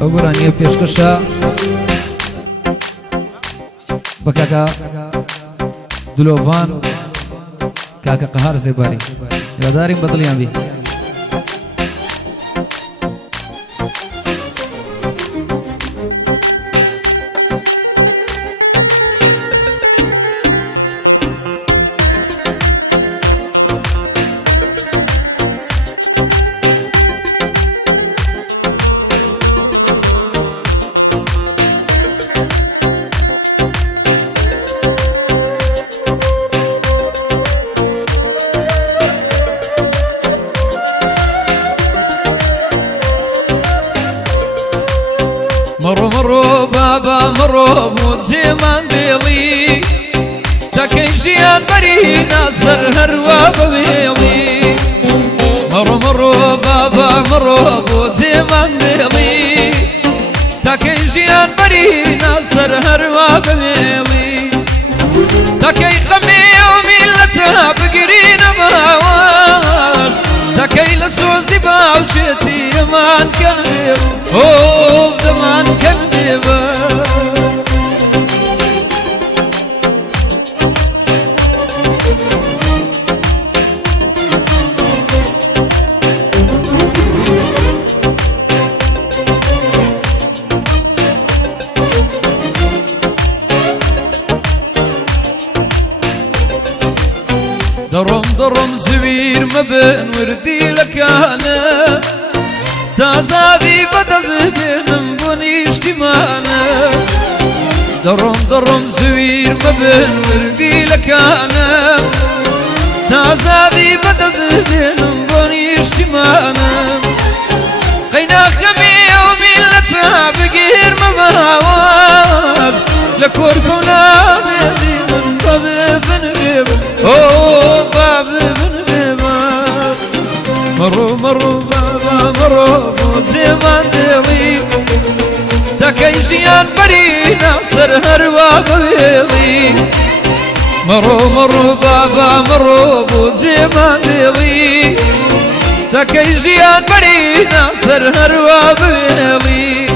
ئەو گۆرانیە پێشکەشە بە کاکە دلۆڤان کاکە قەهار زێباری هیوادارین بەدڵیان بی. مرو مرو بابا مرو بود زمان دلی تکی جیان بری ناصر هروا بویلی. مرو مرو بابا مرو بود زمان دلی تکی جیان بری ناصر هروا بویلی. تکی قمی و ملتا بگرین باوار تکی لسوزی باوچتی امان کن بیر اوه دمان کن بیر. درم درم زویر مبن وردی لکانه تازادی بدزبنم بونی اجتماعنا. درم درم زویر مبن وردی لکانه تازادی بدزبنم بونی اجتماعنا. قینا خمی و ملتا بگیر مباواز لکور کونا بیزی من بابن بیب اوه بابن بیب. مرو مرو بابا مرو بود زمان دلی تکی جیان بری ناصر هروا بویلی. مرو مرو بابا مرو بود زمان دلی تکی جیان بری ناصر هروا بویلی.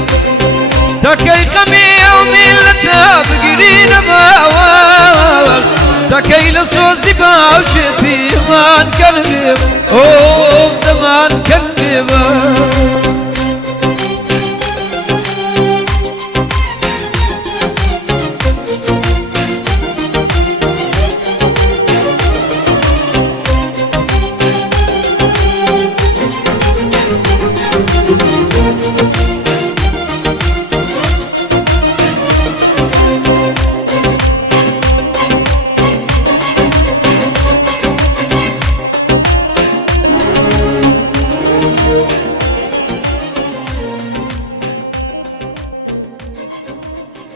تکی قمی و ملتا بگرین باوار تکی لسوزی باوچتی امان کن بیم اوه دمان کن بیم.